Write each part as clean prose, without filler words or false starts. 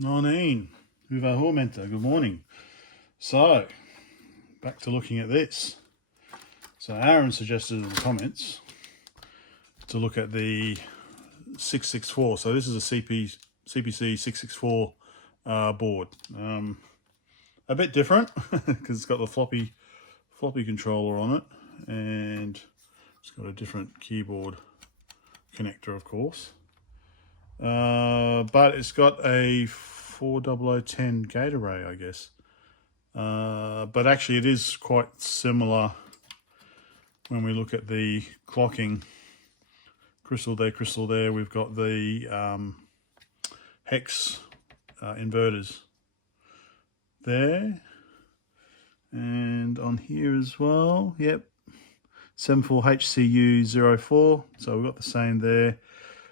19. Hyvää huomenta. Good morning. So, back to looking at this. So Aaron suggested in the comments to look at the 664. So this is a CPC464 board. A bit different because it's got the floppy controller on it, and it's got a different keyboard connector, of course. But it's got a 40010 gate array, I guess. But actually it is quite similar when we look at the clocking. Crystal there. We've got the hex inverters there. And on here as well, yep, 74HCU04. So we've got the same there.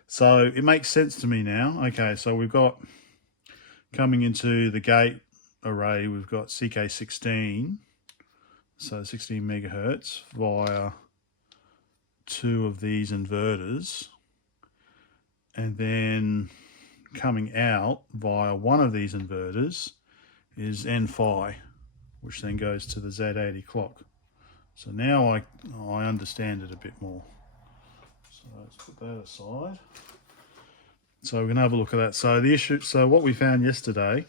So it makes sense to me now. Okay, so we've got, coming into the gate array, we've got CK16, so 16 megahertz via two of these inverters, and then coming out via one of these inverters is N5, which then goes to the Z80 clock. So now I understand it a bit more. So let's put that aside. So we're going to have a look at that. So the issue, so what we found yesterday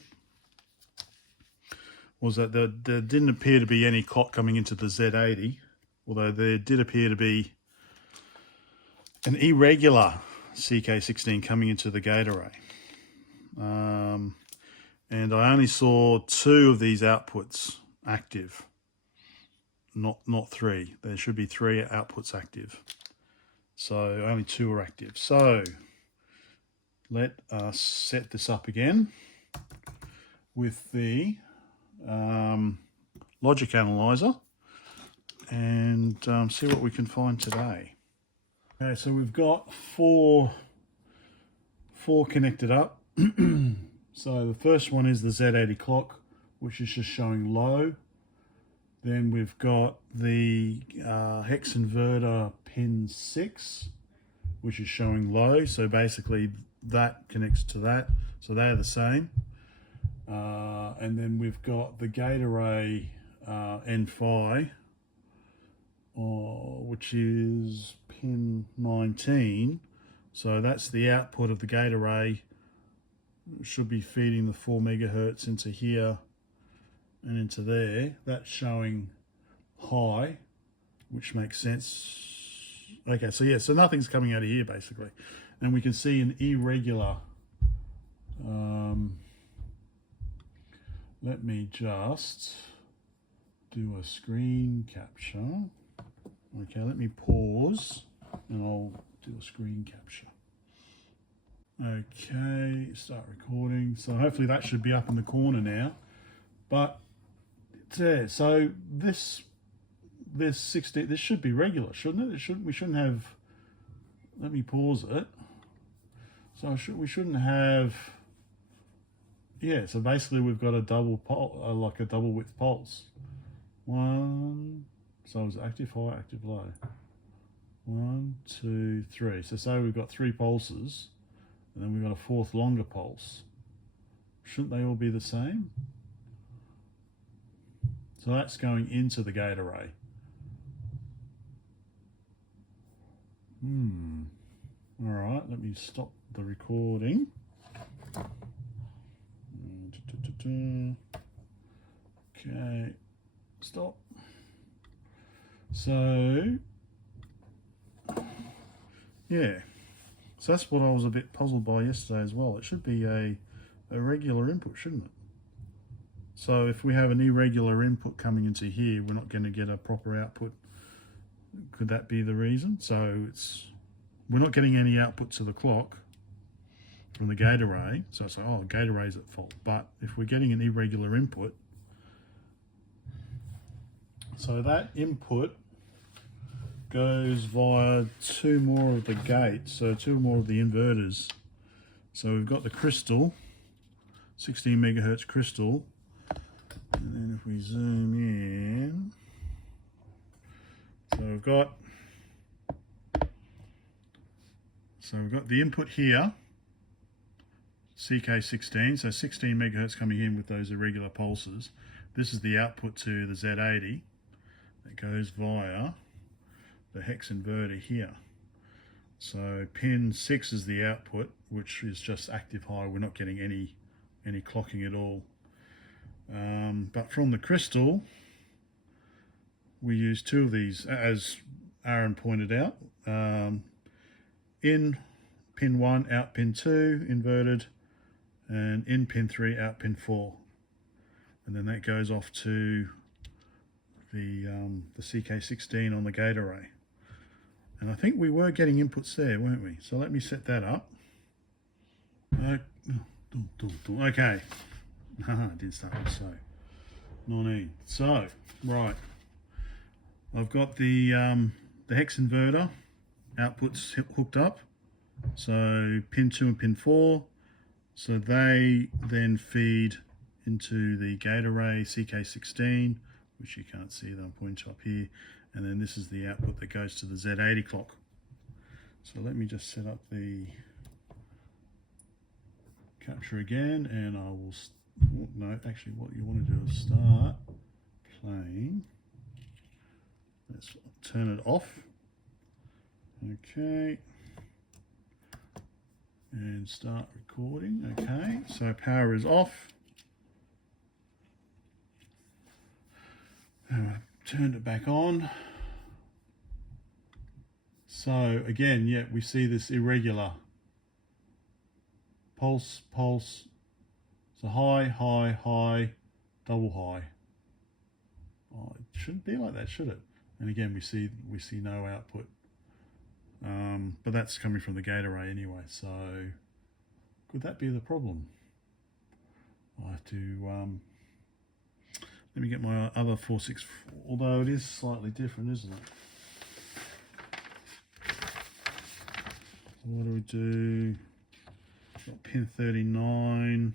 was that there didn't appear to be any clock coming into the Z80, although there did appear to be an irregular CK16 coming into the gate array. And I only saw two of these outputs active, not three. There should be three outputs active. So only two are active. So let us set this up again with the logic analyzer and see what we can find today. Okay, so we've got four connected up. So the first one is the Z80 clock, which is just showing low. Then we've got the hex inverter pin 6, which is showing low. So basically that connects to that. So they're the same. And then we've got the gate array N5, which is pin 19. So that's the output of the gate array. It should be feeding the 4 megahertz into here and into there. That's showing high, which makes sense. Okay, so yeah, so nothing's coming out of here basically. And we can see an irregular, let me just do a screen capture. Okay, let me pause and I'll do a screen capture. Okay, start recording. So hopefully that should be up in the corner now. But yeah, so this 60, this should be regular, shouldn't it? We shouldn't have. Let me pause it. So we shouldn't have. Yeah, so basically we've got a double pulse, like a double width pulse. One. So it was active high, active low. 1, 2, 3. So say we've got 3 pulses, and then we've got a fourth longer pulse. Shouldn't they all be the same? So that's going into the gate array. All right, let me stop the recording. Okay, stop. So, yeah. So that's what I was a bit puzzled by yesterday as well. It should be a regular input, shouldn't it? So if we have an irregular input coming into here, we're not going to get a proper output. Could that be the reason? So we're not getting any output to the clock from the gate array. So it's like, oh, gate array's at fault. But if we're getting an irregular input, so that input goes via two more of the gates, so two more of the inverters. So we've got the crystal, 16 megahertz crystal, and then if we zoom in, so we've got the input here, CK16, so 16 megahertz coming in with those irregular pulses. This is the output to the Z80 that goes via the hex inverter here. So pin 6 is the output, which is just active high. We're not getting any clocking at all. But from the crystal, we use two of these, as Aaron pointed out. In pin 1, out pin 2, inverted, and in pin 3, out pin 4. And then that goes off to the CK16 on the gate array. And I think we were getting inputs there, weren't we? So let me set that up. Okay. Didn't start with so. 19. So, right. I've got the hex inverter outputs hooked up. So pin 2 and pin 4. So they then feed into the gate array CK16, which you can't see that I'm pointing up here. And then this is the output that goes to the Z80 clock. So let me just set up the capture again, and I will, no, actually what you want to do is start playing. Let's turn it off. Okay. And start recording. Okay, so power is off. And I've turned it back on. So again, yeah, we see this irregular pulse, pulse. So high, high, high, double high. Oh, it shouldn't be like that, should it? And again, we see no output. But that's coming from the gate array anyway, so could that be the problem? I have to let me get my other 464, although it is slightly different, isn't it? So what do we do? Got pin 39,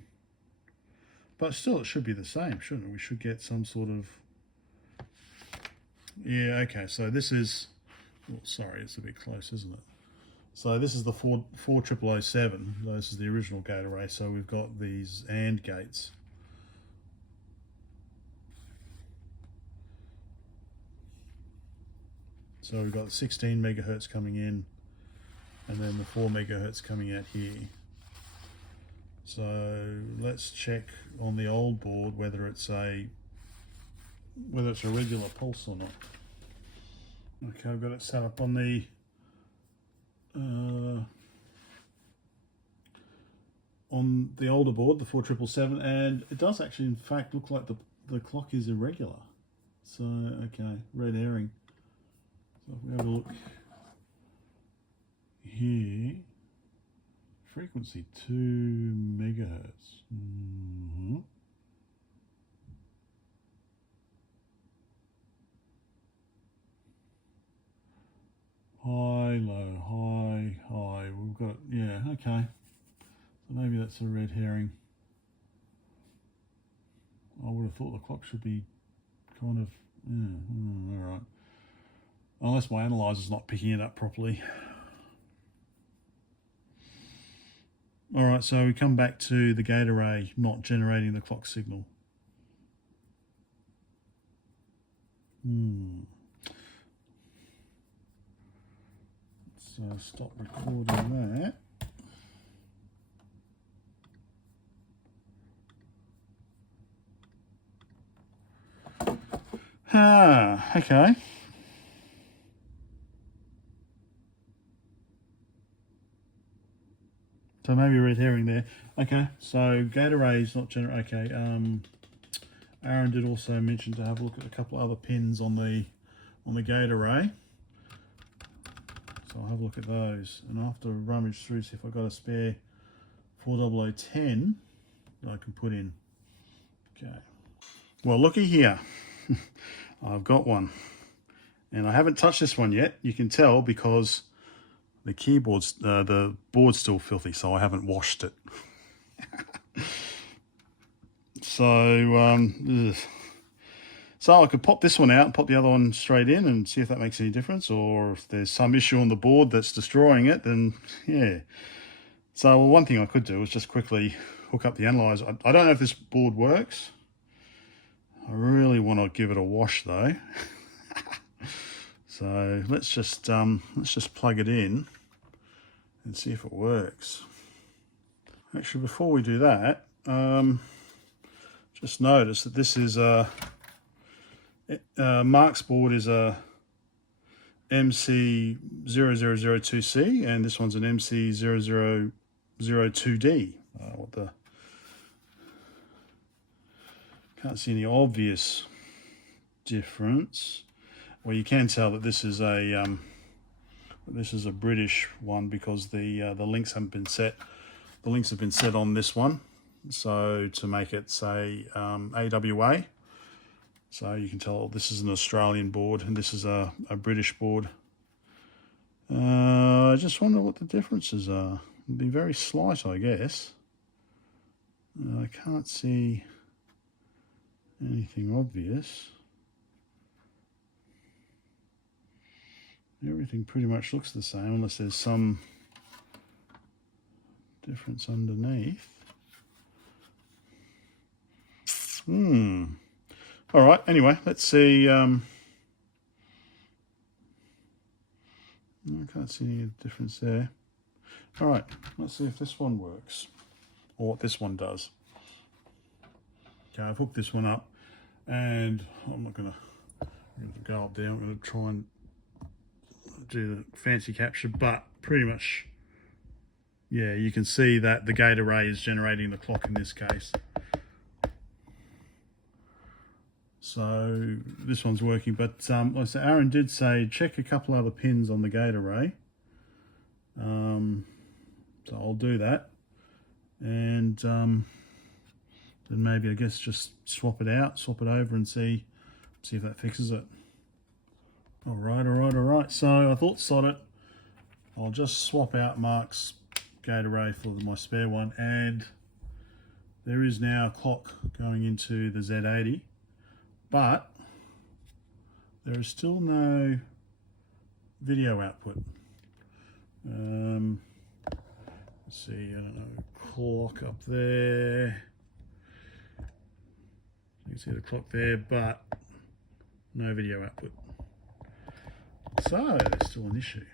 but still it should be the same, shouldn't it? We should get some sort of, yeah, okay, so this is, oh, sorry, it's a bit close, isn't it? So this is the 4007. This is the original gate array. So we've got these AND gates. So we've got 16 megahertz coming in, and then the 4 megahertz coming out here. So let's check on the old board whether it's a regular pulse or not. Okay, I've got it set up on the older board, the 4777, and it does actually in fact look like the clock is irregular. So okay, red herring. So if we have a look here, frequency 2 megahertz. High, low, high, high. We've got, yeah, okay. So maybe that's a red herring. I would have thought the clock should be kind of, yeah, all right. Unless my analyzer's not picking it up properly. All right, so we come back to the gate array not generating the clock signal. So stop recording that. Okay. So maybe a red herring there. Okay, so gate array is not generating. Okay, Aaron did also mention to have a look at a couple of other pins on the gate array. So I'll have a look at those, and I'll have to rummage through, see if I've got a spare 40010 that I can put in. Okay. Well, looky here. I've got one. And I haven't touched this one yet. You can tell because the keyboard's, the board's still filthy, so I haven't washed it. So I could pop this one out and pop the other one straight in and see if that makes any difference, or if there's some issue on the board that's destroying it, then yeah. So one thing I could do is just quickly hook up the analyzer. I don't know if this board works. I really want to give it a wash though. So let's just plug it in and see if it works. Actually, before we do that, just notice that this is Mark's board is a MC0002C, and this one's an MC0002D. Can't see any obvious difference. Well, you can tell that this is a British one because the links haven't been set. The links have been set on this one, so to make it say AWA. So you can tell this is an Australian board and this is a British board. I just wonder what the differences are. It'd be very slight, I guess. I can't see anything obvious. Everything pretty much looks the same unless there's some difference underneath. All right, anyway, let's see. I can't see any difference there. All right, let's see if this one works or what this one does. Okay, I've hooked this one up and I'm not going to go up there. I'm going to try and do the fancy capture, but pretty much, yeah, you can see that the gate array is generating the clock in this case. So this one's working, but like I said, Aaron did say check a couple other pins on the gate array. So I'll do that, and then maybe I guess just swap it out, swap it over, and see if that fixes it. All right. So I thought sod it. I'll just swap out Mark's gate array for my spare one, and there is now a clock going into the Z80, but there is still no video output. Let's see, I don't know, clock up there. You can see the clock there, but no video output. So there's still an issue.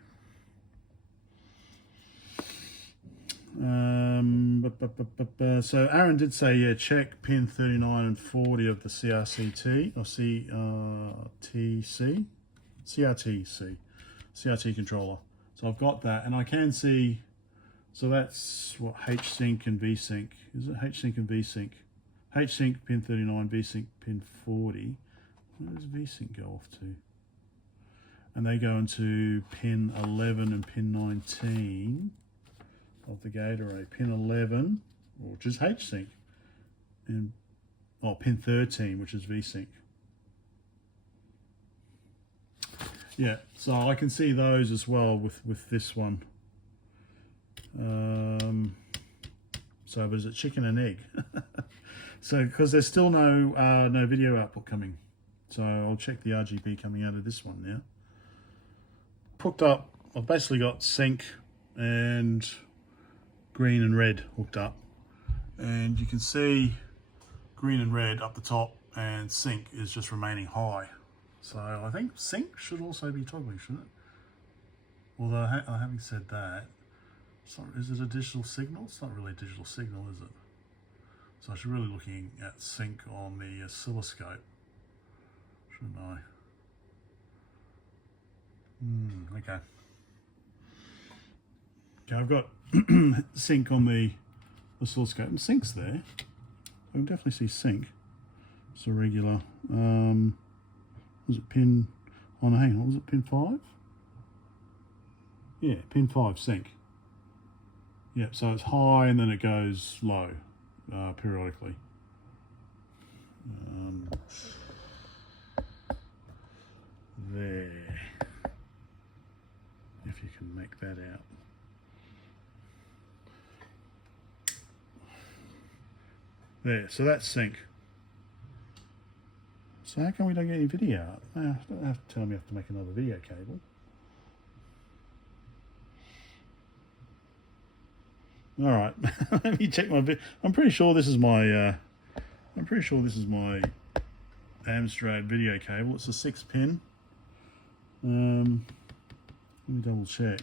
So Aaron did say, yeah, check pin 39 and 40 of the CRTC or CRT controller. So I've got that, and I can see. So that's what H-Sync and V-Sync. Is it H-Sync and V-Sync? H-Sync pin 39, V-Sync pin 40. Where does V-Sync go off to? And they go into pin 11 and pin 19 of the gate array. Pin 11, which is H-Sync, and pin 13, which is V-Sync. Yeah, so I can see those as well with this one. So, but is it chicken and egg? So, because there's still no video output coming, so I'll check the RGB coming out of this one now. Hooked up. I've basically got sync and green and red hooked up, and you can see green and red up the top, and sync is just remaining high. So I think sync should also be toggling, shouldn't it? Although having said that, is it a digital signal? It's not really a digital signal, is it? So I should really be looking at sync on the oscilloscope, shouldn't I? Okay. Okay, I've got sync on the oscilloscope, and sync's there. I can definitely see sync. It's a regular. Was it pin? Oh no, hang on. Was it pin 5? Yeah, pin 5 sync. Yep. So it's high and then it goes low periodically. There. If you can make that out. There, so that's sync. So how come we don't get any video out? No, don't have to tell me I have to make another video cable. All right, let me check my. I'm pretty sure this is my. Amstrad video cable. It's a 6-pin. Let me double check.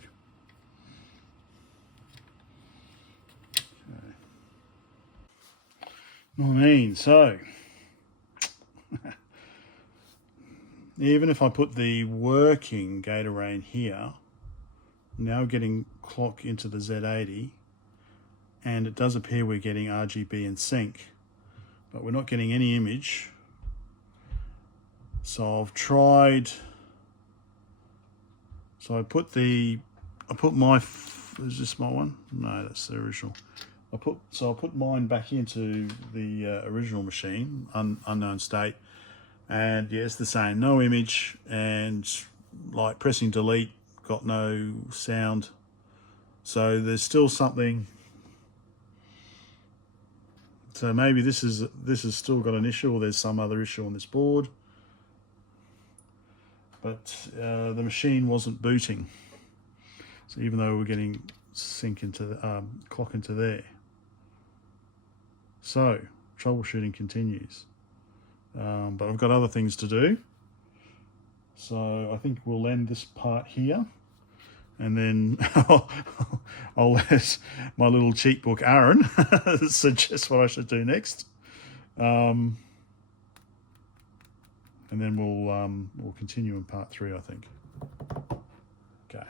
Okay. I mean, so even if I put the working gate array in here, now getting clock into the Z80, and it does appear we're getting RGB in sync, but we're not getting any image. So I've tried. So I put my. Is this my one? No, that's the original. I put mine back into the original machine, unknown state, and yeah, it's the same. No image, and like pressing delete, got no sound. So there's still something. So maybe this has still got an issue, or there's some other issue on this board. But the machine wasn't booting. So even though we're getting sync into the clock into there. So troubleshooting continues. But I've got other things to do. So I think we'll end this part here. And then I'll let my little cheat book Aaron suggest what I should do next. And then we'll continue in part 3, I think. Okay.